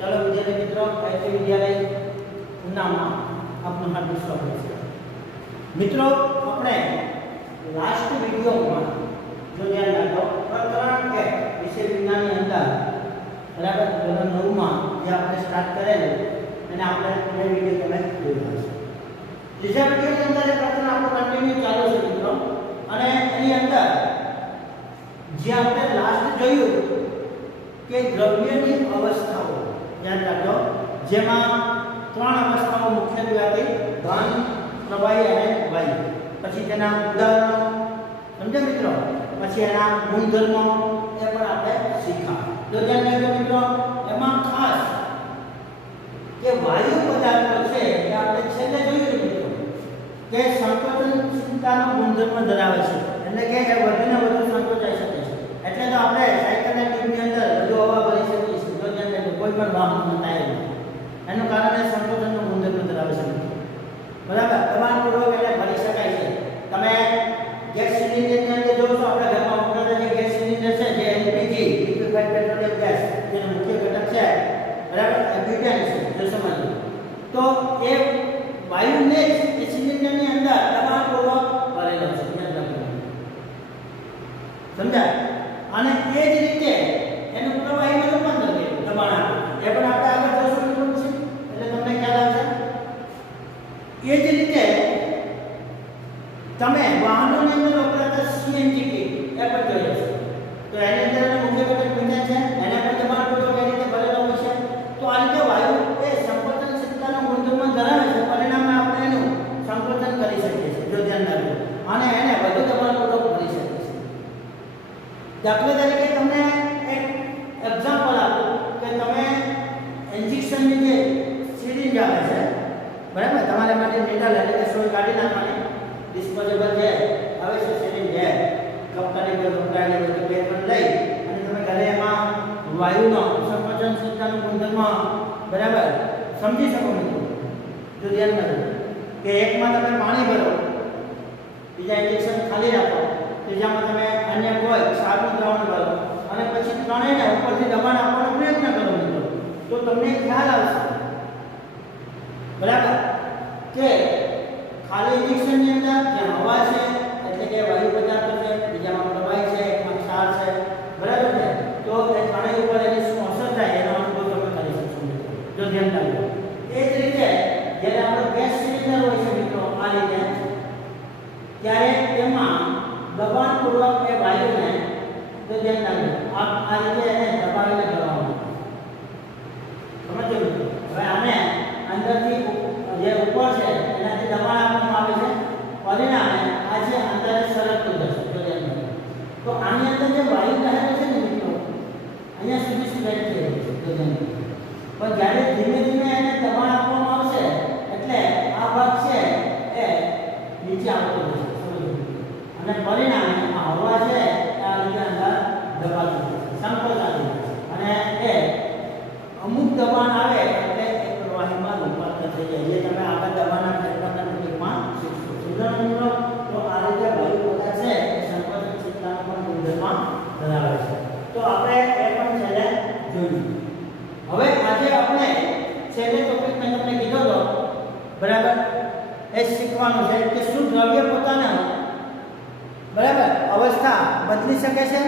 चलो विद्यार्थी मित्रों, ऐसे विद्यालय उन्नाમાં આપનું હાર્દિક સ્વાગત છે। મિત્રો આપણે લાસ્ટ વિડિયોમાં જો ધ્યાન રાખો પ્રકરણ 1 વિષય વિજ્ઞાનની અંદર બરાબર ધોરણ 9 માં જે આપણે સ્ટાર્ટ કરેલું અને આપણે એ વિડિયો તમે જોયો હશે। બીજા વિડિયોની અંદર એ પ્રકરણ આપણું કન્ટિન્યુ ચાલુ છે મિત્રો, અને એની અંદર જે આપણે લાસ્ટ જોયું કે દ્રવ્યની અવસ્થાઓ યાદ રાખો, જેમાં ત્રણ અવસ્થાઓ મુખ્યત્વે હતી: ઘન, પ્રવાહી અને વાયુ। પછી તેના ઉદાહરણો સમજ્યા મિત્રો, પછી એના ગુણધર્મો એ પણ આપણે શીખ્યા। જો ધ્યાન રાખજો મિત્રો, એમાં ખાસ કે વાયુ પદાર્થો છે એ આપણે છેલ્લે જોયું મિત્રો કે સંકોચનશીલતાનો ગુણધર્મ ધરાવે છે, એટલે કે એ વધુને વધુ સંકોચાઈ શકે છે। એટલે તો આપણે સાયકલના ટ્યુબની અંદર વધુ હવા ભરી શકીએ છીએ। જો ધ્યાન રાખજો, કોઈ પણ વાહનનો ટાયર એનું કારણ એ સંકોચનનો ગુણધર્મ ધરાવે છે બરાબર। દબાણપૂર્વક એને ભરી શકાય છે। તમે ગેસ સિલિન્ડરની અંદર જોશો, આપણા ઘરમાં વપરાતા જે ગેસ સિલિન્ડર છે, જે એલપીજી લિક્વિફાઇડ પેટ્રોલિયમ ગેસ જેનો મુખ્ય ઘટક છે બરાબર, એ બ્યુટેન છે। જો સમજો તો એ વાયુને એ સિલિન્ડરની અંદર દબાણપૂર્વક ભરેલો છે, ધ્યાન રાખજો, સમજાય? અને એ જ રીતે એનું પ્રવાહીમાં રૂપાંતર થયું દબાણ આપે, એ પણ આપણે આગળ જોશું છે, એટલે તમને ખ્યાલ આવશે। એ જ રીતે તમે વાહનોની અંદર વપરાતા સીએનજી કીટ એ પણ જોઈએ છે, તો એની અંદર મુખ્ય ઘટક મીથેન છે, એને પણ દબાણપૂર્વક એ રીતે ભરેલો હોય છે। તો આ રીતે વાયુ એ સંકોચનશીલતાનો ગુણધર્મ ધરાવે છે, પરિણામે આપણે એનું સંકોચન કરી શકીએ છીએ, જો ધ્યાન રાખજો, અને એને વધુ દબાણપૂર્વક ભરી શકીએ છીએ। દાખલા તરીકે તમને એક એક્ઝામ્પલ આપું કે તમે ઇન્જેક્શનની જે સિરિંજ આવે છે બરાબર, તમારે માટે નીડલ એટલે કે સોય કાઢી નાખવાની ડિસ્પોઝેબલ જે આવે છે સિરિંજ છે, કંપની પર વપરાયેલી હોય તો બે પણ લઈ અને તમે ઘરે એમાં વાયુનો સંકોચનશીલતાનો ગુણધર્મ બરાબર સમજી શકો મિત્રો। જો ધ્યાન રાખો કે એકમાં તમે પાણી ભરો, બીજા ઇન્જેક્શન ખાલી રાખો, ત્રીજામાં તમે અન્ય કોઈ ક્ષારનું દ્રાવણ ભરો અને પછી ત્રણેયને ઉપરથી દબાણ આપવાનો પ્રયત્ન કરો મિત્રો, તો તમને ખ્યાલ આવશે બરાબર કે ખાલી ઇન્જેક્શનની અંદર જે હવા છે એટલે કે વાયુ પદાર્થો છે, બીજામાં પ્રવાહી છે, એકમાં ક્ષાર છે બરાબર છે, તો એ ત્રણેય ઉપર એની શું અસર થાય એનો અનુભવ તમે કરી શકશો મિત્રો, જો ધ્યાન રાખજો। એ જ રીતે જ્યારે આપણો ગેસ સિલિન્ડર હોય છે મિત્રો આ રીતે, ત્યારે તેમાં દબાણપૂર્વક એ વાયુને જો ધ્યાન રાખજો આ રીતે એને દબાવીને ભરવાનું, સમજો મિત્રો। હવે આને અંદરથી જે ઉપર છે એનાથી દબાણ આપવામાં આવે છે, પરિણામે આ જે અંદર સરકતું જશે, જો ધ્યાન રાખજો। તો આની અંદર જે વાયુ રહેલો છે ને મિત્રો, અહીંયા સુધી સ્પ્રેડ થઈ રહ્યું છે, જો ધ્યાન રાખજો। પણ જ્યારે ધીમે ધીમે એને દબાણ આપવામાં આવશે એટલે આ ભાગ છે એ નીચે આવતો જશે, સમજો, અને પરિણામે આ હવા છે આ રીતે અંદર દબાતી જશે, સંકોચાતી જશે, અને એ અમુક દબાણ આવે એટલે એ પ્રવાહીમાં રૂપાંતર થઈ જાય, જે તમે આગળ દબાણના ફેરફારના ટોપિકમાં શીખશો, સમજાણું મિત્રો? તો આ રીતે વાયુ પદાર્થ છે એ સંકોચનશીલતાનો પણ ગુણધર્મ ધરાવે છે, તો આપણે એ પણ છેલ્લે જોયું। હવે આજે આપણે છેલ્લે ટોપિક મેં તમને કીધો હતો બરાબર, એ શીખવાનું છે કે શું દ્રવ્ય પોતાને બરાબર અવસ્થા બદલી શકે છે,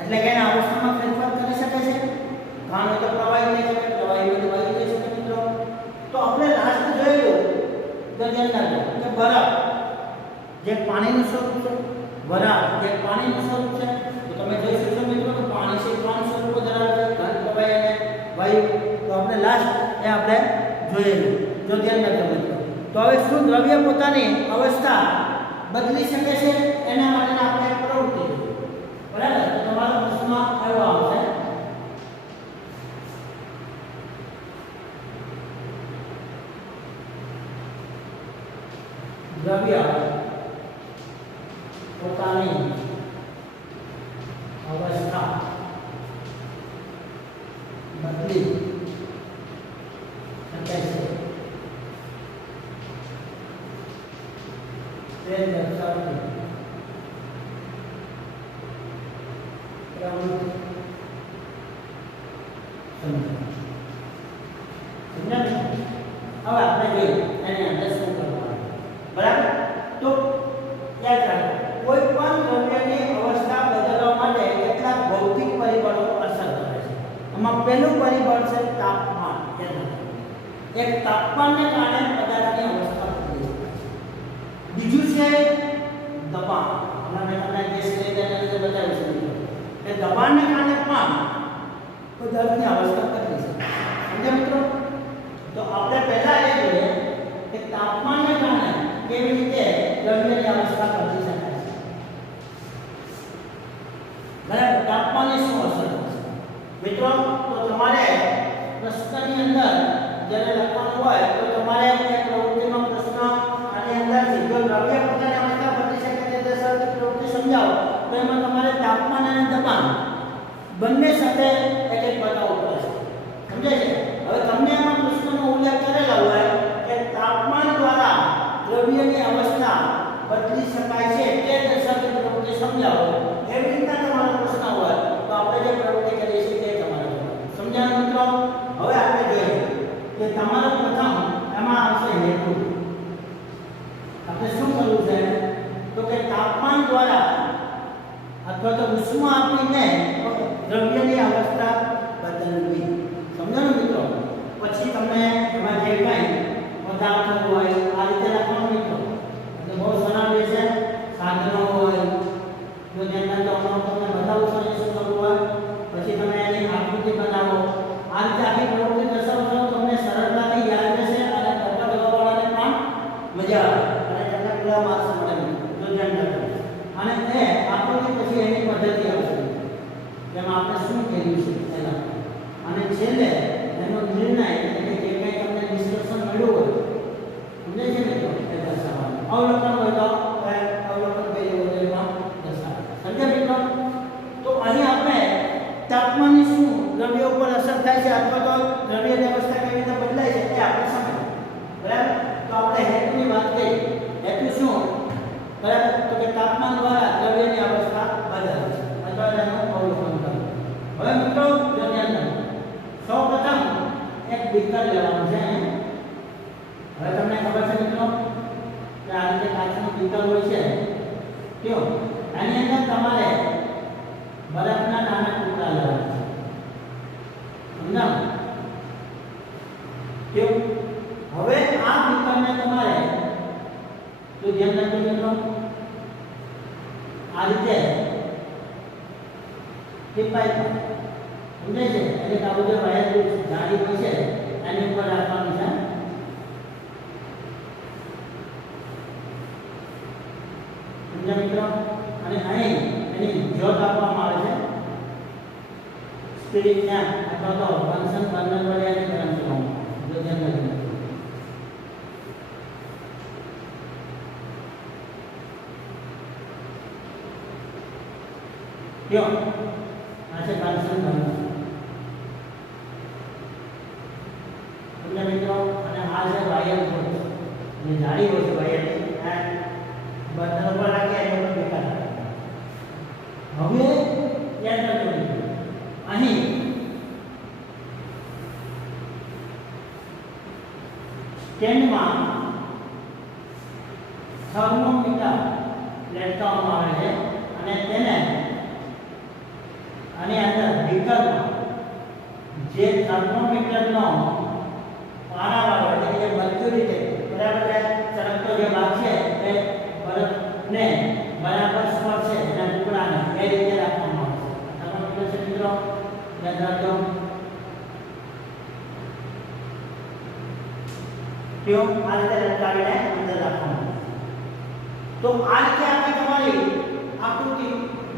એટલે કે એના અવસ્થામાં ફેરફાર કરી શકે છે। ઘન હોય તો પ્રવાહી થઈ શકે, પ્રવાહી હોય તો વાયુ થઈ શકે મિત્રો। તો આપણે લાસ્ટ જોયેલું તો ધ્યાન રાખજો કે બરફ જે પાણીનું સ્વરૂપ છે, વરાળ જે પાણીનું સ્વરૂપ છે, તો તમે જોઈ શકશો મિત્રો કે પાણી છે ત્રણ સ્વરૂપો ધરાવે છે: ઘન, પ્રવાહી અને વાયુ। તો આપણે લાસ્ટ એ આપણે જોયેલું, જો ધ્યાન રાખજો મિત્રો। તો હવે શું દ્રવ્ય પોતાની અવસ્થા બદલી શકે છે એના માટેના આપણે એક પ્રવૃત્તિ બરાબર, તો તમારો પ્રશ્ન આવ્યો આવશે દ્રવ્ય પોતાની અવસ્થા બદલી શકે છે તે દર્શાવતી પ્રવૃત્તિ સમજો। હવે આપણે જોઈએ એની અંદર શું કરવાનું, બરાબર? તો યાદ રાખો, કોઈ પણ દ્રવ્યની અવસ્થા બદલવા માટે કેટલાક ભૌતિક પરિબળો અસર કરે છે. આમાં પહેલું પરિબળ છે તાપમાન. એક તાપમાનને કારણે પદાર્થની અવસ્થા બદલી શકે છે. બીજું છે દબાણ. હમણાં મેં તમને ગેસ સિલિન્ડરની અંદર બતાવ્યું છે કે દબાણને કારણે પણ પદાર્થની અવસ્થા બદલી શકે છે. સમજ્યા મિત્રો? તો આપણે પહેલા એ જોઈએ કે તાપમાનને કારણે કેવી રીતે દ્રવ્યની અવસ્થા બદલી શકાય છે. બરાબર? તાપમાનની શું અસર થશે મિત્રો? તો તમારે પ્રશ્નની અંદર જ્યારે લખવાનું હોય તો તમારે એક પ્રવૃત્તિનો પ્રશ્ન આની અંદર સીધો દ્રવ્ય પોતાની અવસ્થા બદલી શકે તે દર્શાવતી પ્રવૃત્તિ સમજાવો તો એમાં તમારે તાપમાન અને દબાણ બંને સાથે એક બતાવવું પડશે. સમજાય છે? હવે તમને આમાં પ્રશ્નનો ઉલ્લેખ કરેલો હોય કે તાપમાન દ્વારા દ્રવ્યની અવસ્થા બદલી શકાય છે તે દર્શાવતી પ્રવૃત્તિ સમજાવો, એવી રીતના તમારો પ્રશ્ન હોય તો આપણે જે પ્રવૃત્તિ કરીએ છીએ તે તમારે સમજાવો મિત્રો. હવે આપણે જોઈએ કે તમારો પ્રથમ એમાં આવશે હેતુ. આપણે શું કરવું છે તો કે તાપમાન દ્વારા અથવા તો ઉષ્મા આપીને દ્રવ્યની અવસ્થા બદલવી. સમજાણું મિત્રો? પછી તમને એમાં જે કંઈ પદાર્થો હોય આ રીતે લખવાનું મિત્રો. એટલે બહુ સરળ છે. સાધનો હોય જો જેના તમને બતાવું છું એ શું કરવું હોય, પછી તમે એની આકૃતિ બનાવો. આ રીતે આખી પ્રવૃત્તિ દર્શાવશો તમને સરળતાથી યાદ રહેશે અને ટકા લગાવવાને પણ મજા આવે અને તમને પૂરા માર્ક્સ મળે જો ધ્યાન રાખો. અને એ આકૃતિ પછી એની પદ્ધતિ આવશે જેમાં આપણે શું કર્યું છે પહેલા અને છેલ્લે એનો નિર્ણય એટલે કે કંઈ તમને ડિસ્કશન મળ્યું હોય સમજે છે મિત્રો એ દર્શાવવાનું. અવલોકન હોય તો અવલોકન કર્યું હોય એમાં દર્શાવવાનું. સમજે મિત્રો? તો અહીં આપણે તાપમાનની શું દ્રવ્ય ઉપર અસર થાય છે અથવા તો દ્રવ્યની અવસ્થા કેવી રીતે બદલાય છે એ આપણે સમજીએ. બરાબર? તો આપણે હેતુની વાત કરી. હેતુ શું? બરાબર? તો કે તાપમાન દ્વારા દ્રવ્યની અવસ્થા બદલાય છે અથવા તેનું અવલોકન કરવું. હવે મિત્રો જો ધ્યાન રાખો, સૌપ્રથમ એક બીકર લેવાનું છે. હવે તમને ખબર છે મિત્રો કે આ રીતે કાચનું બીકર હોય છે કયો આની અંદર તમારે બરફના નાના ટુકડા લેવાના છે. સમજાવ કયો? હવે આ બીકરને તમારે તો ધ્યાન રાખજો મિત્રો આ રીતે ટીપાઈ સમજાય છે? એટલે કે આ બધું વાયર જાળી હોય છે એની ઉપર રાખવાનું છે. સમજ્યા મિત્રો? અને અહીં એની જ્યોત આપવામાં આવે છે સ્પિરિટ લેમ્પ અથવા તો બન્સન બર્નર વડે એને ગરમ કરવામાં આવે છે. કયો આ છે બન્સન બર્નર. સમજ્યા મિત્રો? અને આ છે વાયર બોર્ડ જે જાળી હોય છે વાયર બર્નર ઉપર રાખી એનો ઉપર બેકાર. હવે યાદ રાખજો અહીં સ્ટેન્ડમાં થર્મોમીટર લટકાવવામાં આવે છે અને તેને આની અંદર બીકરમાં જે થર્મોમીટરનો પારાવાળો એટલે કે મર્ક્યુરી છે બરાબર ચળકતો જે ભાગ છે એ બરફને બરાબર સ્પર્શે એના ટુકડાને એ રીતે રાખવામાં આવે છે. થર્મોમીટર છે મિત્રો યાદ રાખજો. કયો આ રીતે લટકાવીને અંદર રાખવાનું. તો આ રીતે આપણે તમારી આકૃતિ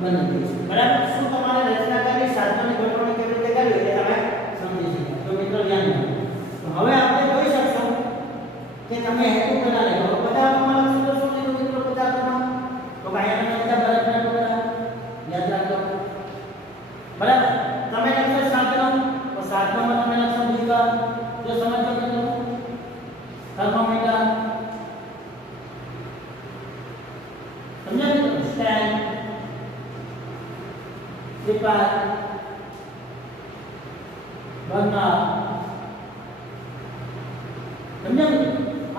બની છે. બરાબર? શું તમારે રચના કરી સાધનોની ગોઠવણી કેવી રીતે કરવી એ તમે સમજી શકો. તો મિત્રો ધ્યાન રાખો. તો હવે આપણે જોઈ શકશો કે તમે હેતુ બના લે. હવે પદાર્થમાં લખશો તો શું લીધું મિત્રો પદાર્થમાં? તો ભાઈ અમે બધા બરફના ટુકડા યાદ રાખજો. બરાબર? તમે લખશો સાધનો તો સાધનોમાં તમે લખશો બીકર. જો સમજો મિત્રો થર્મોમીટર સમજાયું? સ્ટેન્ડ ટીપર બર્નર સમજાયું?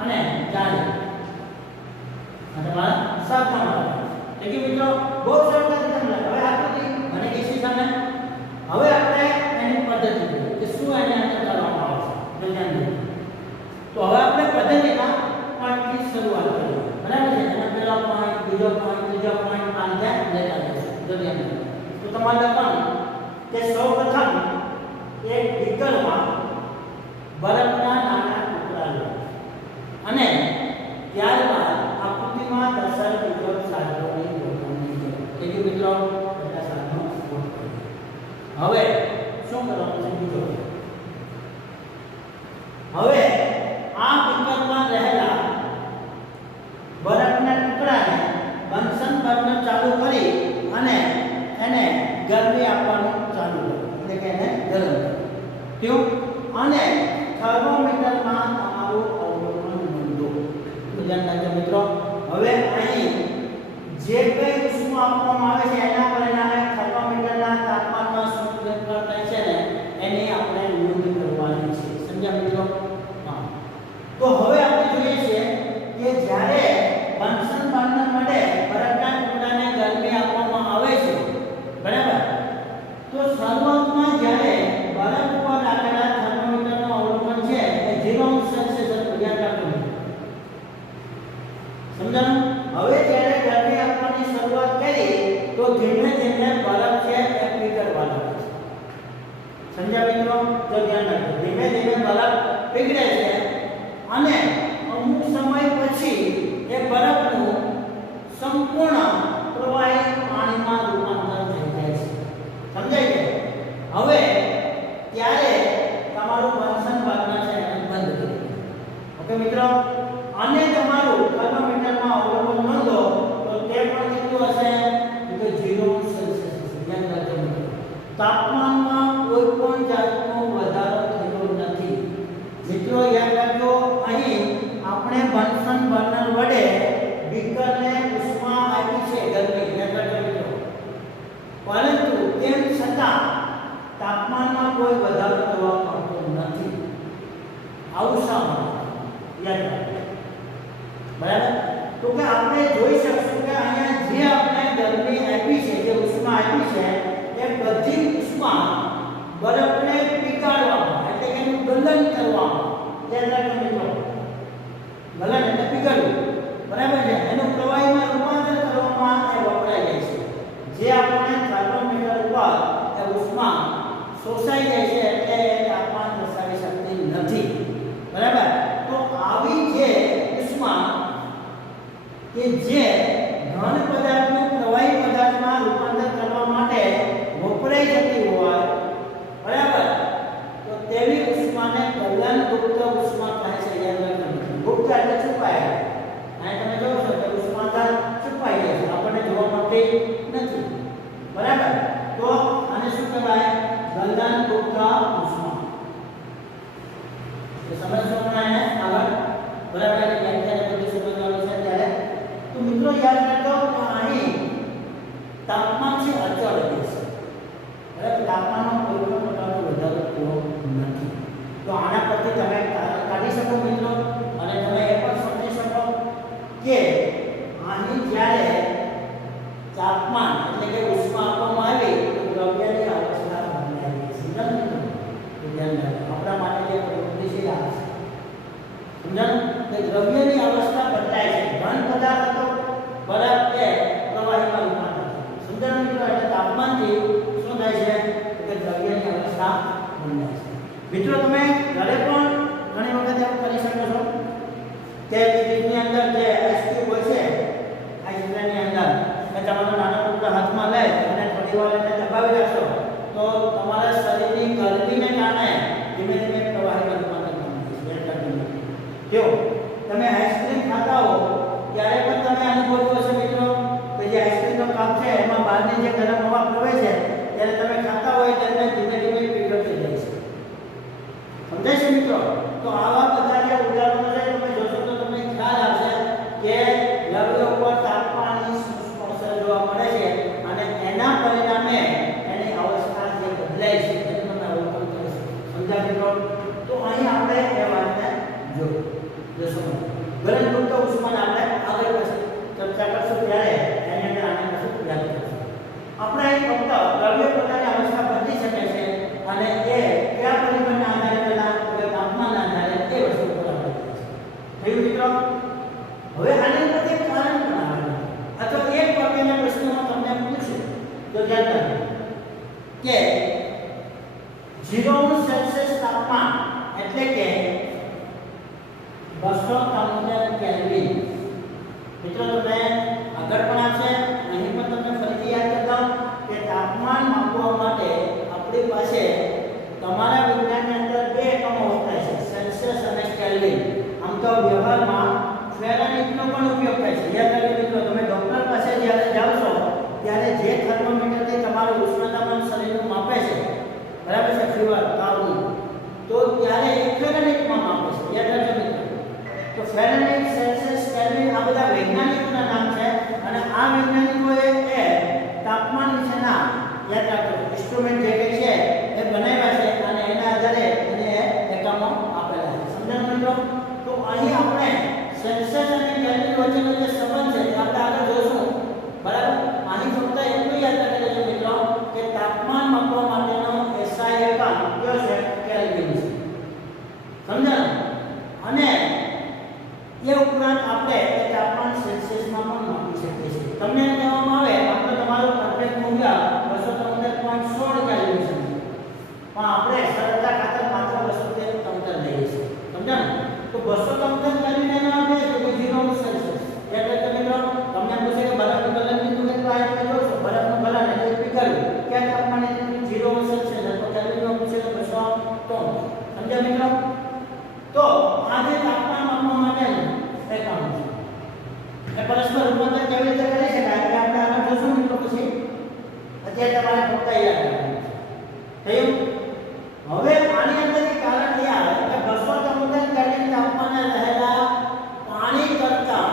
અને જાળી અને તમારા સાતમા વાળા એટલે કે મિત્રો બહુ સરળતાથી સમજાય. હવે આકૃતિ મને કીધી સામે હવે આપણે એની પદ્ધતિ જોઈએ કે શું એને અંદર કરવામાં આવે છે. ધ્યાન દો. તો હવે આપણે પદ્ધતિના પોઈન્ટથી શરૂઆત કરીએ. બરાબર છે? એના પહેલો પોઈન્ટ, બીજો પોઈન્ટ, ત્રીજો પોઈન્ટ આમ ત્યાં લેતા જઈશું. જો ધ્યાન દો. તો તમારે લખવાનું કે સૌપ્રથમ એક બીકરમાં બરફના નાના ટુકડા લો અને ત્યારબાદ આકૃતિમાં દર્શાવેલ વિદ્યુત સાધનોની ગોઠવણી કરો. એટલે મિત્રો બધા સાધનો ગોઠવો. હવે શું કરવાનું છે બીજો? હવે આ બીકરમાં રહેલા બરફના ટુકડાને બન્સન બર્નર ચાલુ કરી અને એને ગરમી આપવાનું ચાલુ કરો. એટલે કે એને ગરમ કરો. ક્યું? અને થર્મોમીટરમાં તમારું અવલોકન નોંધો. ધ્યાન રાખજો મિત્રો. હવે અહીં જે કંઈ ઉષ્મા આપવામાં આવે છે એના પરિણામે થર્મોમીટરના તાપમાનમાં શું ફેરફાર થાય છે ને એની આપણે નોંધ કરવાની છે. સમજ્યા મિત્રો? હા. તો હવે આપણે જોઈએ છીએ કે જ્યારે બન્સન બર્નર વડે બરફના ટુકડાને ગરમી આપવામાં આવે છે, બરાબર, તો શરૂઆતમાં જ્યારે બરફ પર રાખેલા થર્મોમીટરનું અવલોકન છે એ 0 સેલ્સિયસ હતું. યાદ રાખજો. સમજાયું? હવે જ્યારે ગરમી આપવાની શરૂઆત કરી તો ધીમે ધીમે બરફ છે એ પીગળવા લાગે છે. સમજ્યા મિત્રો? તો ધ્યાન રાખજો. ધીમે ધીમે બરફ પીગળે છે અને અમુક સમય પછી એ બરફનું સંપૂર્ણ પ્રવાહી પાણીમાં રૂપાંતર થઈ જાય છે. સમજાય છે? હવે ત્યારે તમારું બન્સન બર્નર છે એને બંધ કરી દો. ઓકે મિત્રો? અને તમારું થર્મોમીટરમાં અવલોકન નોંધો તો તે પણ કેટલું હશે? તો 0 સેલ્સિયસ હશે. ધ્યાન રાખજો મિત્રો. તાપમાનમાં કોઈ પણ જાતનો વધારો થયો નથી. મિત્રો યાદ રાખજો, અહીં આપણે બન્સન બર્નર વડે બીકરને ઉષ્મા આપી છે ગરમી. યાદ રાખજો મિત્રો. પરંતુ તેમ છતાં તાપમાનમાં કોઈ વધારો જોવા મળતો નથી. આવું શા માટે? યાદ રાખજો. બરાબર? તો કે આપણે જોઈ શકશું કે અહીંયા જે આપણે ગરમી આપી છે, જે ઉષ્મા આપી છે એ બધી ઉષ્મા બરફને પીગાળવામાં એટલે કે એનું ગલન કરવામાં, યાદ રાખજો મિત્રો, ગલન એટલે પીગળવું, બરાબર છે, એનું પ્રવાહીમાં રૂપાંતર કરવામાં એ વપરાય જાય છે. જે આપણે થર્મોમીટર ઉપર એ ઉષ્મા શોષાઈ જાય છે એટલે એ તાપમાન દર્શાવી શકતી નથી. બરાબર? તો આવી જે ઉષ્મા કે જે ઘન પદાર્થનું પ્રવાહી પદાર્થમાં રૂપાંતર કરવા માટે વપરાઈ જતી હોય, બરાબર, તો તેવી ઉષ્માને ગલનગુપ્ત ઉષ્મા કહે છે. યાદ રાખજો. ગુપ્ત એટલે છુપાયેલી. અહીં તમે જોશો કે ઉષ્મા છુપાઈ જાય છે, આપણને જોવા મળતી નથી. બરાબર? તો આને શું કહેવાય? ગલનગુપ્ત ઉષ્મા. તો સમજશો મને આગળ? બરાબર? વ્યાખ્યા બધું સમજવાનું છે ત્યારે. તો મિત્રો યાદ રાખજો કે અહીં તાપમાન છે અચળ રહે છે. બરાબર? તાપમાનમાં કોઈ પણ પ્રકારનો વધારો થયો નથી. તો આના પરથી તમે કાઢી શકો મિત્રો, અને તમે એ પણ સમજી શકો કે અહીં જ્યારે તાપમાન એટલે કે ઉષ્મા આપવામાં આવી તો દ્રવ્યની અવસ્થા બદલાઈ ગઈ. સમજાયું? તો ધ્યાન રાખો. આપણા માટે જે પ્રવૃત્તિ છે આ છે. સમજાયું? કે દ્રવ્યની અવસ્થા બદલાય છે. ઘન પદાર્થ હતો, બરફ કે પ્રવાહીમાં રૂપાંતર થાય. સમજાયું મિત્રો? એટલે તાપમાનથી શું થાય છે કે દ્રવ્યની અવસ્થા બદલાય છે. મિત્રો તમે ઘરે પણ ઘણી વખત એવું કરી શકો છો કે ફ્રીજની અંદર જે આઈસ ક્યુબ હોય છે, આઈસની અંદર તમારો નાનો ટુકડો હાથમાં લઈ અને થોડી વાર એને દબાવી રાખશો તો તમારા શરીરની ગરમીને કારણે ધીમે ધીમે પ્રવાહીમાં રૂપાંતર પામે છે. જો તમે આઈસ્ક્રીમ ખાતા હો ત્યારે પણ તમે અનુભવ્યું હશે મિત્રો કે જે આઈસ્ક્રીમનો કપ છે એમાં બહારની જે ગરમ હવા પ્રવેશે ત્યારે તમે ખાતા હોય ત્યારે ધીમે ધીમે પીગળતી જાય છે. ગલનયુક્ત ઉષ્માને આપણે આગળ પછી ચર્ચા કરશું ત્યારે એની અંદર આને કશું યાદ કરશું. આપણે ફક્ત દ્રવ્ય પોતાની અવસ્થા બદલી શકે છે અને એ કયા પરિબળના આધારે પેલા તાપમાનના આધારે એ વસ્તુ પર આધારિત છે. થયું મિત્રો? હવે આની ઉપર એક કારણ પણ આવે અથવા એક વાક્યના પ્રશ્નમાં તમને પૂછું તો ધ્યાન રાખજો કે 0°C તાપમાન એટલે કે 273 કેલ્વિન. મિત્રો તમે આગળ પણ આવશે, અહીં પણ તમને ફરીથી યાદ કરતા કે તાપમાન માપવા માટે આપણી પાસે તમારા વિજ્ઞાનની અંદર બે એકમો વપરાય છે, સેલ્સિયસ અને કેલ્વિન. આમ તો વ્યવહારમાં ફેરનહીટનો પણ ઉપયોગ થાય છે. યાદ રાખજો મિત્રો, તમે ડોક્ટર પાસે જ્યારે જાઓ છો ત્યારે જે થર્મોમીટરથી તમારું ઉષ્ણતામાન શરીરનું માપે છે, બરાબર છે, ફીવર, તાવનું, તો ત્યારે એ ફેરનહીટમાં માપે છે. યાદ રાખજો મિત્રો. તો ફેરનહીટ, સેલ્સિયસ, કેલ્વિન આ બધા વૈજ્ઞાનિકોના નામ છે અને આ વૈજ્ઞાનિકોએ એ તાપમાન વિશેના યાદ રાખજો ઇન્સ્ટ્રુમેન્ટ જે કંઈ છે એ બનાવ્યા છે અને એના આધારે એને એકમો આપેલા છે. સમજાયું મિત્રો? તો અહીં આપણે સેલ્સિયસ અને કેલ્વિન વચ્ચેનો જે સંબંધ છે એ આપણે આગળ જોશું, બરાબર? અહીં ફક્ત એટલું યાદ રાખી લેજો મિત્રો કે તાપમાન માપવા માટેનો SI એકમ કયો છે? કેલ્વિન છે. સમજાયું? અને એ ઉપરાંત આપણે એ તાપમાન સેલ્સિયસમાં પણ માપી શકીએ છીએ. તમને એમ કહેવામાં આવે આપણે તમારું પરફેક્ટ મૂલ્ય 273.16 કેલ્વિન છે, પણ આપણે સરળતા ખાતર માત્ર 273 લઈએ છીએ. સમજાયું? તો 273 કેલ્વિન એનો અર્થ એ છે કે 0°C. એટલે કે મિત્રો તમને પૂછે કે બરફનું ગલન બિંદુ કેટલું આવે તમે જોશો, બરફનું ગલન એટલે પીગળવું ક્યાં તાપમાને 0°C છે, તો કેલ્વિનમાં પૂછે તો 273. સમજ્યા મિત્રો? તો આ જે તાપમાન માપવા માટેનું એકમ છે એ પરસ્પર રૂપાંતર કેવી રીતે કરી શકાય એટલે આપણે આગળ જોશું મિત્રો. પછી અત્યારે તમારે ફક્ત યાદ રાખવાનું છે. થયું? હવે આની અંદર એક કારણ એ આવે કે 273 કેલ્વિન તાપમાને રહેલા પાણી કરતાં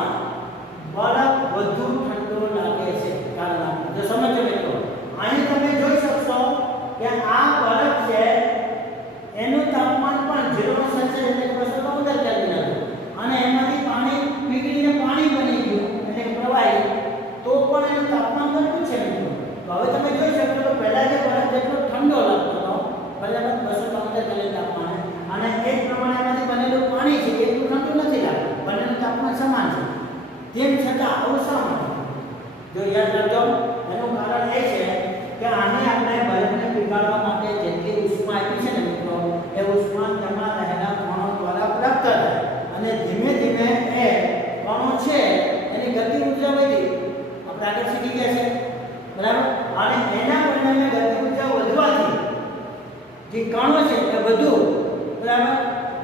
બરફ વધુ ઠંડો લાગે છે. કારણ જો સમજો મિત્રો, અહીં તમે જોઈ શકશો કે આ બરફ છે એનું તાપમાન પણ 0°C એટલે કે 273 કેલ્વિન હતું અને એમાંથી પાણી પીગળીને પાણી બની ગયું એટલે કે પ્રવાહી, તો પણ એનું તાપમાન કેટલું છે મિત્રો? તો હવે તમે જોઈ શકો તો પહેલા જે બરફ જેટલો ઠંડો લાગતો હતો, બરાબર, 273 કેલ્વિન તાપમાને, અને એ જ પ્રમાણે એમાંથી બનેલું પાણી છે એટલું ઠંડુ નથી લાગતું, બંનેનું તાપમાન સમાન છે. તેમ છતાં આવું શા માટે? જો યાદ રાખજો, એનું કારણ એ છે કે આને આપણે બરફને પીગાળવા માટે જેટલી ઉષ્મા આપી છે ને મિત્રો, એ ઉષ્મા તેમાં રહેલા કણો દ્વારા પ્રાપ્ત થાય અને ધીમે ધીમે એ કણો છે એની ગતિ ઉર્જા વધી, આપણે આગળ શીખી ગયા છે, બરાબર? અને એના પરિણામે ગતિ ઉર્જા વધવાથી જે કણો છે એ વધુ, બરાબર,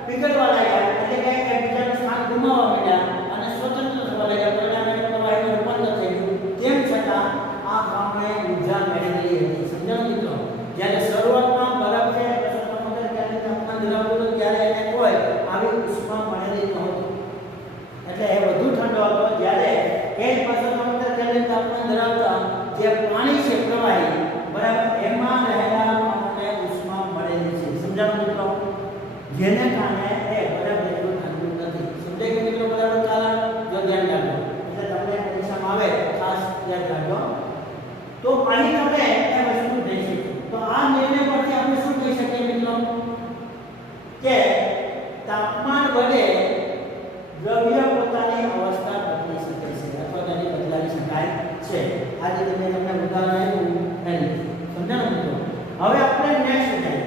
પીગળવા લાગ્યા એટલે કે એકબીજાનું સ્થાન ગુમાવવા માંડ્યા અને સ્વતંત્ર થવા લાગ્યા, પરિણામે પ્રવાહીનું રૂપાંતર થઈ ગયું. તેમ છતાં આ કણોએ ઉર્જા મેળવી હતી. સમજાયું મિત્રો? જ્યારે શરૂઆતમાં બરફ છે 273 કેલ્વિન તાપમાન ધરાવતો હતો ત્યારે એને કોઈ આવી ઉષ્મા મળેલી નહોતી, એટલે એ વધુ ઠંડો હતો. જ્યારે એ 273 કેલ્વિન તાપમાન ધરાવતા જે પાણી છે પ્રવાહી, બરાબર, એમાં રહેલા કણોને ઉષ્મા મળેલી છે. સમજાયું મિત્રો? જેને કારણે એ બરફ જેટલું ઠંડુ નથી. સમજાઈ ગયું મિત્રો? બરાબર કારણ જો ધ્યાન રાખજો એટલે તમને પરીક્ષામાં આવે ખાસ યાદ રાખજો. તો અહીં તમે એ વસ્તુ જોઈ શકો. તો આ નિર્ણય પરથી આપણે શું કહી શકીએ મિત્રો કે તાપમાન વડે દ્રવ્ય પોતાની અવસ્થા બદલી શકે છે અથવા તેને બદલાવી શકાય છે. આ રીતે મેં તમને ઉદાહરણ આપ્યું એની. સમજાયું મિત્રો? હવે આપણે નેક્સ્ટ જઈએ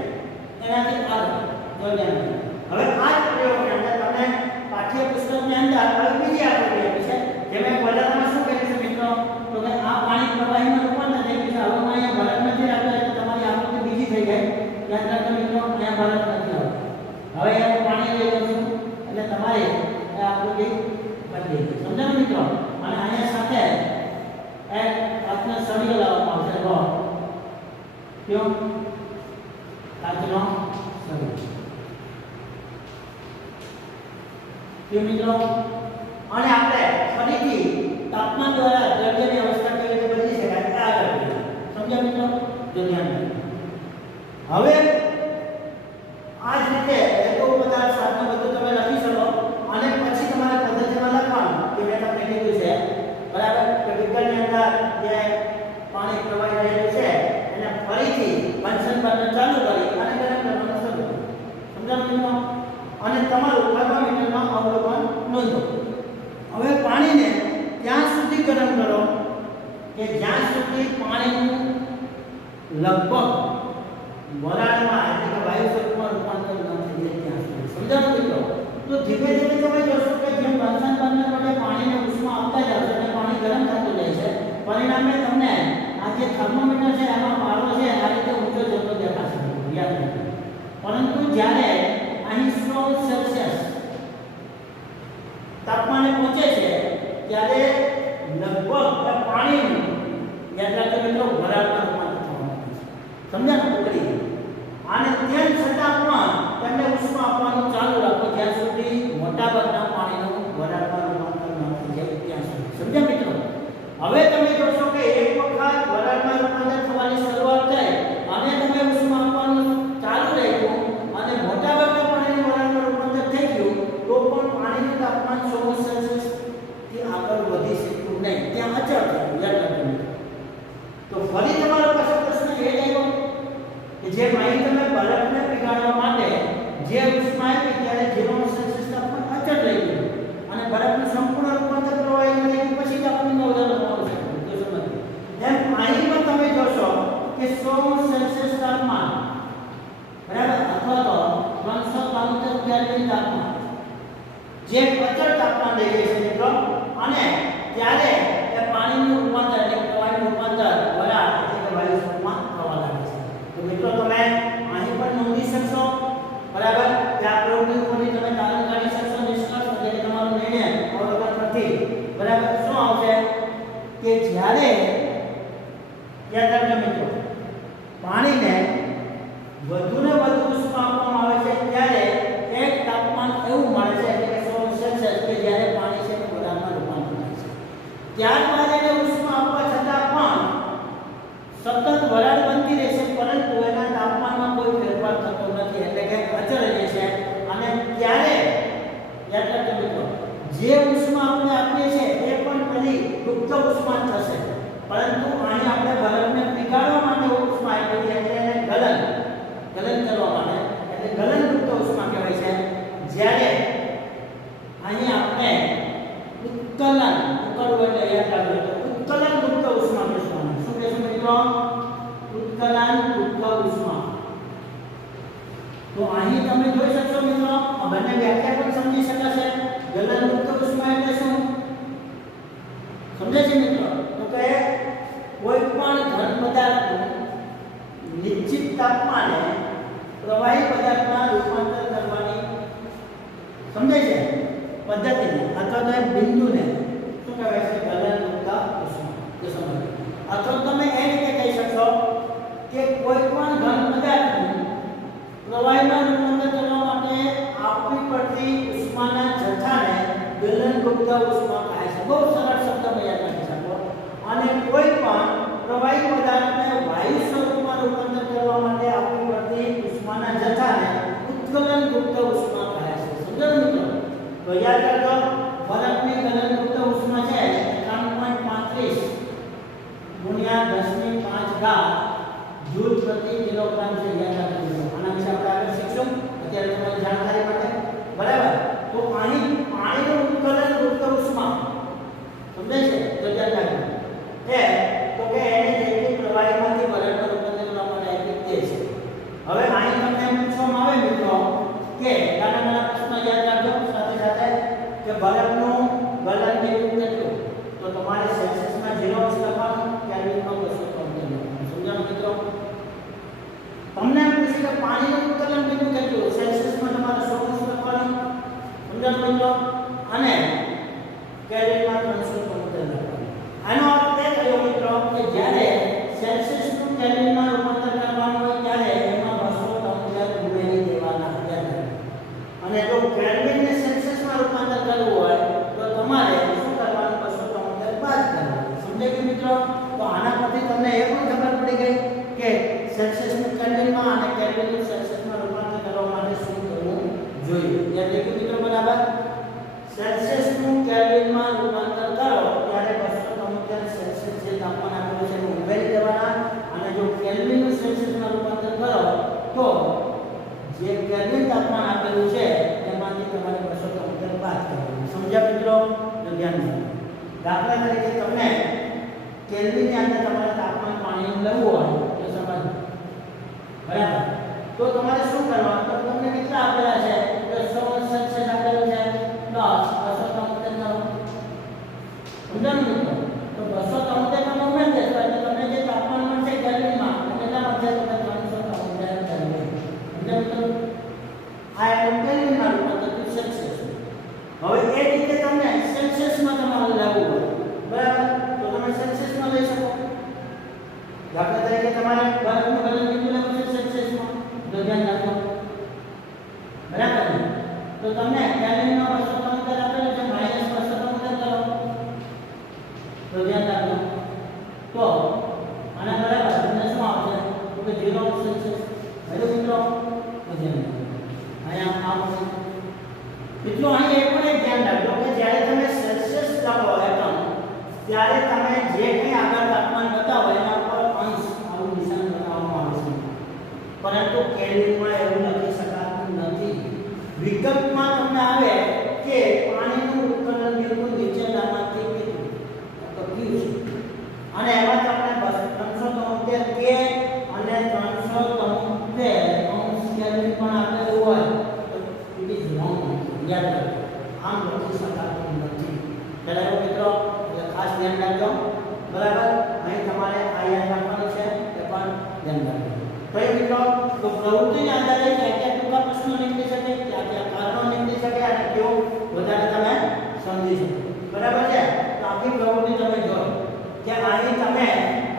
એનાથી આગળ જોઈ લઈએ. હવે આ જ પ્રયોગની અંદર તમને પાઠ્યપુસ્તકની અંદર આવી બીજી આકૃતિ આપી છે જેમાં પહેલામાં શું કહે છે મિત્રો તો કે આ પાણી પ્રવાહીમાં રૂપાંતર થઈ ગયું છે. હવે અહીંયા બરફ નથી રાખતા એટલે તમારી આકૃતિ બીજી થઈ જાય. યાદ રાખજો મિત્રો, અહીંયા બરફ નથી આવતો. હવે અહીંયા પાણી લઈ લઉં છું એટલે તમારે આ આકૃતિ બદલી. સમજાયું મિત્રો? અને અહીંયા સાથે એક કાચનો સળિયો લાવવામાં આવશે. કયો? કાચનો સળિયો. મિત્રો, અને આપણે ફરીથી તાપમાન દ્વારા દ્રવ્યની અવસ્થા કેવી રીતે બદલી શકાય આગળ સમજ્યા મિત્રો? જો ધ્યાન રાખો. હવે આ જ રીતે હેતુ પદાર્થ સાધનો બધું તમે લખી શકો અને પછી તમારે પદ્ધતિ જગ્યાએ પાણી પ્રવાહી રહેલું છે એને ફરીથી બનશન બર્નર ચાલુ કરી અને ગરમ કરવાનું શરૂ કર્યું. સમજાયું મિત્રો? અને તમારું થર્મોમીટરમાં અવલોકન નોંધો. હવે પાણીને ત્યાં સુધી ગરમ કરો કે જ્યાં સુધી પાણીનું લગભગ વરાળમાં એટલે કે વાયુ સ્વરૂપમાં રૂપાંતર ન થઈ જાય ત્યાં સુધી. સમજાયું મિત્રો? તો ધીમે ધીમે તમે જોશો કે જેમ બનશન બર્નર માટે પાણીને ઉષ્મા આપતા જાવ છો એટલે પાણી ગરમ થતું જાય છે. પરિણામે તમને આ જે થર્મોમીટર છે એમાં પારો છે આ રીતે ઊંચો જતો દેખાશે. યાદ રાખો. પરંતુ જ્યારે અહીં 100 સેલ્સિયસ તાપમાને પહોંચે છે ત્યારે લગભગ પાણીનું યાદ રાખજો મિત્રો વરાળમાં રૂપાંતર થવાનું છે. સમજાયું? પકડી અને તેમ છતાં પણ તમને ઉષ્મા આપવાનું ચાલુ રાખો જ્યાં સુધી મોટાભાગના પાણીનું વરાળમાં રૂપાંતર ન થઈ જાય ત્યાં સુધી. સમજ્યા મિત્રો? હવે તમે જોશો કે એક વખત વરાળમાં રૂપાંતર થવાની શરૂઆત થઈ અને તમે ઉષ્મા આપવાનું ચાલુ રાખ્યું અને મોટાભાગના પાણીનું વરાળમાં રૂપાંતર થઈ ગયું તો પણ પાણીનું તાપમાન 100 સેલ્સિયસ થી આગળ વધી શકતું નહીં. ત્યાં અચળ થયું. યાદ રાખજો મિત્રો. તો ફરી તમારો પાસે પ્રશ્ન એ આવ્યો કે જે માહિતી તમે બરફને પીગાળવા માટે જે ઉષ્મા આપી ત્યારે 0 સેલ્સિયસ તાપમાન અચળ રહી ગયું અને બરફનું સંપૂર્ણ રૂપાંતર પ્રવાહી થઈ ગયું પછી જ આપણને વધારે થવાનું છે. તો સમજો. એમ અહીં પણ તમે જોશો કે 100 સેલ્સિયસ તાપમાન બરાબર અથવા તો 373 કેલ્વિન તાપમાન જે અચળ તાપમાન રહી છે મિત્રો અને ત્યારે એ પાણીનું રૂપાંતર એટલે પ્રવાહીનું રૂપાંતર વરાળ એટલે કે વાયુ સ્વરૂપમાં થવા લાગે છે. તો મિત્રો તમે અહીં પણ નોંધી શકશો બરાબર કે આ પ્રવૃત્તિ ઉપરથી તમે તારણ કાઢી શકશો નિષ્કર્ષ એટલે કે તમારો નિર્ણય અવલોકન પરથી બરાબર શું આવશે કે જ્યારે યાદ રાખજો મિત્રો પાણીને વધુને વધુ ઉષ્મા આપવામાં આવે છે ત્યારે એક તાપમાન એવું મળે છે એટલે કે 100 સેલ્સિયસ કે જ્યારે પાણી છે વરાળમાં રૂપાંતર થાય છે. ત્યારબાદ એને ઉષ્મા આપવા છતાં પણ સતત વરાળ બનતી રહેશે પરંતુ એના તાપમાનમાં કોઈ ફેરફાર થતો નથી એટલે કે અચળ રહે છે. અને ત્યારે યાદ રાખજો મિત્રો જે ઉષ્મા આપણે આપીએ છીએ એ પણ પેલી ગુપ્ત ઉષ્મા થશે પરંતુ અહીં આપણે બરફને પીગાળવા માટે ઉષ્મા આપી છે એટલે એને ગલન કરવા માટે એટલે ગલનયુક્ત ઉષ્મા કહેવાય છે. જ્યારે અહીં આપણે ઉત્કલન ઉત્કળવું એટલે યાદ રાખજો ઉત્કલનયુક્ત ઉષ્મા કહેશું. શું કહેશું મિત્રો? ઉત્કલનયુક્ત ઉષ્મા. તો અહીં તમે જોઈ શકશો મિત્રો આ બંને વ્યાખ્યા પણ સમજી શકાશે. ગલનયુક્ત ઉષ્મા એટલે શું સમજે છે મિત્રો? તો કે કોઈ પણ ઘન પદાર્થનું નિશ્ચિત તાપમાને પ્રવાહી પદાર્થમાં રૂપાંતર કરવાની સમજાય છે પદ્ધતિને અથવા તો બિંદુને શું કહેવાય છે? ગલનયુક્ત ઉષ્મા. તો સમજો. અથવા તમે એ રીતે કહી શકશો કે કોઈ પણ ઘન પદાર્થનું પ્રવાહીમાં રૂપાંતર કરવા માટે આપવી પડતી ઉષ્માના જથ્થાને ગલનયુક્ત ઉષ્મા કહે છે. બહુ સરળ શબ્દમાં યાદ રાખી શકો. અને કોઈ પણ પ્રવાહી પદાર્થને વાયુ સ્વરૂપમાં રૂપાંતર કરવા માટે આપવી પડતી ઉષ્માના જથ્થાને ઉત્કલનયુક્ત ઉષ્મા કહે છે. સમજાયું મિત્રો? તો યાદ રાખો બરફની ગલનયુક્ત ઉષ્મા છે 3.35 ગુણ્યા 10⁵ જૂલ પ્રતિ કિલોગ્રામ છે. યાદ રાખજો. આના વિશે આપણે આગળ શીખશું. અત્યારે તમારી જાણકારી માટે બરાબર. તો અહીં પાણીનું ઉત્કલનયુક્ત ઉષ્મા સમજાય છે? તો યાદ રાખજો એ તો કે એની જેટલી પ્રવાહીમાંથી બરફમાં રૂપાંતર કરવા માટે આપી દે છે. હવે અહીં તમને પૂછવામાં આવે મિત્રો કે નાના પ્રશ્નો યાદ રાખજો સાથે સાથે કે બરફનું ગલન કેટલું કેટલું તો તમારે સેલ્સિયસમાં 0 લખવાનું કેલ્વિનમાં 273 લખવાનું. સમજાયું મિત્રો? તમને એમ પૂછે કે પાણીનું ઉત્કલન કેટલું કેટલું સેલ્સિયસમાં તમારે 100 લખવાનું. સમજાયું મિત્રો? અને કેલ્વિનમાં 373 લખવાનું. આનો અર્થ એ થયો મિત્રો કે જ્યારે સેલ્સિયસનું કેલ્વિનમાં રૂપાંતર કરવાનું હોય ત્યારે એમાં 273 ઉમેરી દેવાના. અને જો કેલ્વિનને સેલ્સિયસમાં રૂપાંતર કરવું હોય તો તમારે શું કરવાનું? 273 બાદ કરવાનું. સમજાય ગયું મિત્રો? તો આના પરથી તમને એ પણ ખબર પડી ગઈ કે સેલ્સિયસનું કેલ્વિનમાં અને કેલ્વિનનું સેલ્સિયસમાં રૂપાંતર કરવા માટે શું કરવું જોઈએ. યાદ રાખ્યું મિત્રો? બરાબર. સેલ્સિયસનું કેલ્વિનમાં રૂપાંતર કરો ત્યારે 273 સેલ્સિયસ જે તાપમાન કેલ્વિનની અંદર તમારે તાપમાન પાણીનું લેવું હોય તો સમજ બરાબર. તો તમારે શું કરવાનું? તો તમને કેટલા આપેલા છે? તો 100 સેલ્સિયસ આપેલું છે પ્લસ 273 કરો. સમજાણું મિત્રો? તો 273 તમે ઉમેરી દેશો એટલે તમને જે તાપમાન મળશે કેલ્વિનમાં કેટલા મળશે? તો 373 કેલ્વિન. સમજાણું મિત્રો? આ એક કેલ્વિનમાં રૂપાંતરિત સેલ્સિયસ. હવે એ રીતે તમને સેલ્સિયસમાં તમારે લેવું હોય બરાબર, તો તમે સેલ્સિયસમાં લઈ શકો. દાખલા તરીકે તમારે બરફનું ગલનબિંદુ લેવું છે સેલ્સિયસમાં, તો ધ્યાન રાખો બરાબર ને? તો તમને કેલ્વિનમાં 273 આપેલું છે, -273 કરો તો ધ્યાન રાખો. તો આના બરાબર તમને શું આવશે? તો કે 0 સેલ્સિયસ. હેલો મિત્રો, તો ધ્યાન રાખો અહીંયા આવશે. મિત્રો અહીં એ પણ એક ધ્યાન રાખજો કે જ્યારે તમે સેલ્સિયસ લખો એકમ ત્યારે તમે જે કંઈ આગળ તાપમાન બતાવો એના પર અંશ આવું નિશાન બનાવવામાં આવે છે, પરંતુ કેલ્વિનમાં એવું લખી શકાતું નથી. વિગતમાં તમને આવે કે પાણીનું ઉત્કલન બિંદુ નીચેનામાંથી કેટલું તો કયું છે, અને એમાં તમને 373 કે અને 373 અંશ કેલ્વિન પણ આપેલું હોય તો ઇટ ઇઝ રોંગ. યાદ રાખો, આમ લખી શકાતું નથી. બરાબર મિત્રો, એટલે ખાસ ધ્યાન રાખજો બરાબર. અહીં તમારે આ યાદ રાખવાનું છે, એ પણ ધ્યાન રાખજો. તો એ મિત્રો, તો પ્રવૃત્તિના આધારે ક્યાં ક્યાં ટૂંકા પ્રશ્નો નીકળી શકે, ક્યાં ક્યાં કારણો નીકળી શકે અને કેવું વધારે તમે સમજી શકો બરાબર છે. તો આખી પ્રવૃત્તિ તમે જોયો કે અહીં તમે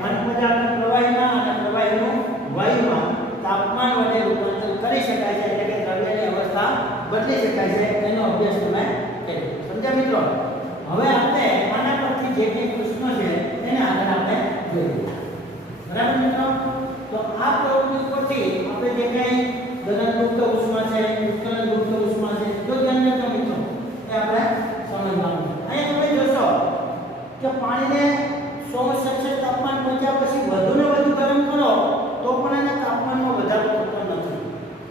ઘન પદાર્થના પ્રવાહીમાં અને પ્રવાહીનું વાયુમાં તાપમાન વડે રૂપાંતર કરી શકાય છે, એટલે કે દ્રવ્યની અવસ્થા બદલી શકાય છે, એનો અભ્યાસ તમે કર્યો. સમજ્યા મિત્રો? હવે આપણે આના પરથી જે કંઈ પ્રશ્નો છે એને આગળ આપણે જોઈએ બરાબર મિત્રો. તો આ પ્રવૃત્તિ પરથી આપણે જે કંઈ ગલનયુક્ત ઉષ્મા છે, ઉત્કલનયુક્ત ઉષ્મા છે, તો ધ્યાન રાખજો મિત્રો, એ આપણે સમજવાનું છે. અહીં તમે જોશો કે પાણીને 100 સેલ્સિયસ તાપમાન પહોંચ્યા પછી વધુને વધુ ગરમ કરો તો પણ એના તાપમાનમાં વધારો થતો નથી.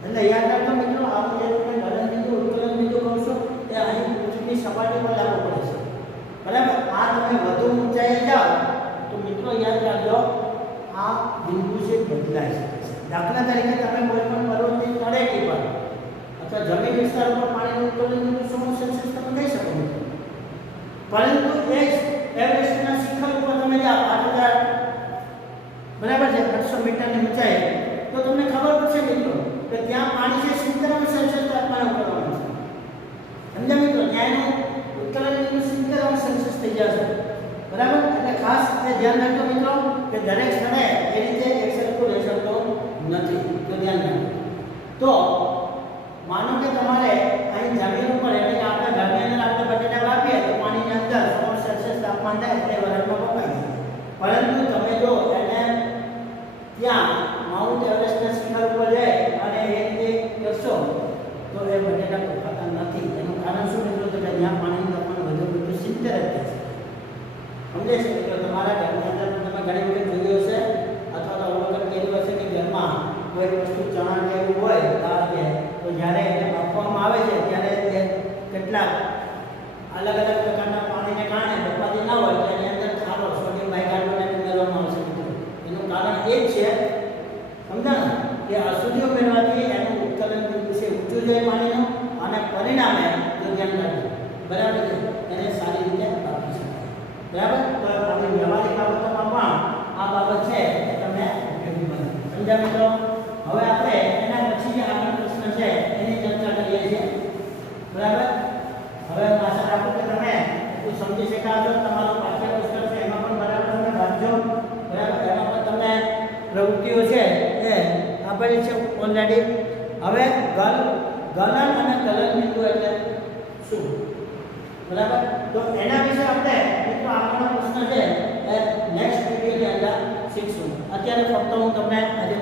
એટલે યાદ રાખજો મિત્રો, આ જે તમે ગલનબિંદુ ઉત્કલન બિંદુ કહો છો એ અહીં પૃથ્વીની સપાટી પર લાગુ પડે છે બરાબર. આ તમે વધુ ઊંચાઈએ જાઓ તો મિત્રો યાદ રાખજો આ બિંદુ છે બદલાઈ શકે છે. દાખલા તરીકે તમે કોઈ પણ પર્વતની તળેટી પર અથવા જમીન વિસ્તાર ઉપર પાણીનું ઉત્કલન બિંદુ 100 સેલ્સિયસ તમે કહી શકો છો, પરંતુ એ જ એવરેસ્ટના શિખર ઉપર તમે જાઓ 8000 બરાબર છે 800 મીટરની ઊંચાઈ, તો તમને ખબર પડશે મિત્રો કે ત્યાં પાણી છે 70 સેલ્સિયસ તાપમાન ઉપર હોય છે. સમજ્યા મિત્રો? ત્યાંનું ઉત્કલન બિંદુ 70 સેલ્સિયસ થઈ જશે બરાબર. એટલે ખાસ એ ધ્યાન રાખજો મિત્રો કે દરેક સ્થળે એ રીતે એક સરખું રહી શકતો નથી, તો ધ્યાન રાખજો. તો માનો કે તમારે અહીં જમીન ઉપર એટલે કે આપણા ઘરની અંદર આપણે બટેટા વાવીએ તો પાણીની અંદર 100 સેલ્સિયસ તાપમાન થાય એટલે વરસાદમાં પકાઈ જાય, પરંતુ તમે જો એને ત્યાં માઉન્ટ એવરેસ્ટના શિખર ઉપર જાય અને એ રીતે કરશો તો એ બટેટા પકાતા નથી. એનું કારણ શું મિત્રો? તો કે ત્યાં પાણીનું તાપમાન વધુ 70 જ છે. સમજે છે મિત્રો? તમારા ઘરની અંદર તમે ઘણી વખત જોયું હશે અથવા તો અવલોકન કર્યું હશે કે ઘરમાં કોઈ વસ્તુ ચણા કે એવું હોય દાળ કે, તો જ્યારે એને બાફવામાં આવે છે ત્યારે એ કેટલાક અલગ અલગ પ્રકારના પાણીને કારણે બફાતી ના હોય તો એની અંદર ખારો સોડિયમ બાયકાર્બોનેટ ઉમેરવામાં આવશે. એનું કારણ એ જ છે, સમજાણું, કે અશુદ્ધિ ઉમેરવાથી એનું ઉત્કલન બિંદુ છે ઊંચું જાય પાણીનું અને પરિણામે જો ધ્યાન રાખજો બરાબર છે, એને સારી રીતે બાફી શકાય બરાબર. તો આપણી વ્યવહારિક બાબતોમાં પણ આ બાબત છે એ તમને ઉપયોગી બને. સમજ્યા મિત્રો? હવે આપણે એના પછી જે આગળ પ્રશ્ન છે એની ચર્ચા કરીએ છીએ બરાબર. હવે આશા રાખું કે તમે એટલું સમજી શક્યા છો. તમારું પાઠ્યપુસ્તક છે એમાં પણ બરાબર તમે વાંચજો બરાબર. એમાં પણ તમને પ્રવૃત્તિઓ છે એ આપેલી છે ઓલરેડી. હવે ગલન અને ગલન બિંદુ એટલે શું બરાબર, તો એના વિશે આપણે મિત્રો આગળનો પ્રશ્ન છે એ નેક્સ્ટ વિડિયોની અંદર શીખશું. અત્યારે ફક્ત હું તમને આજે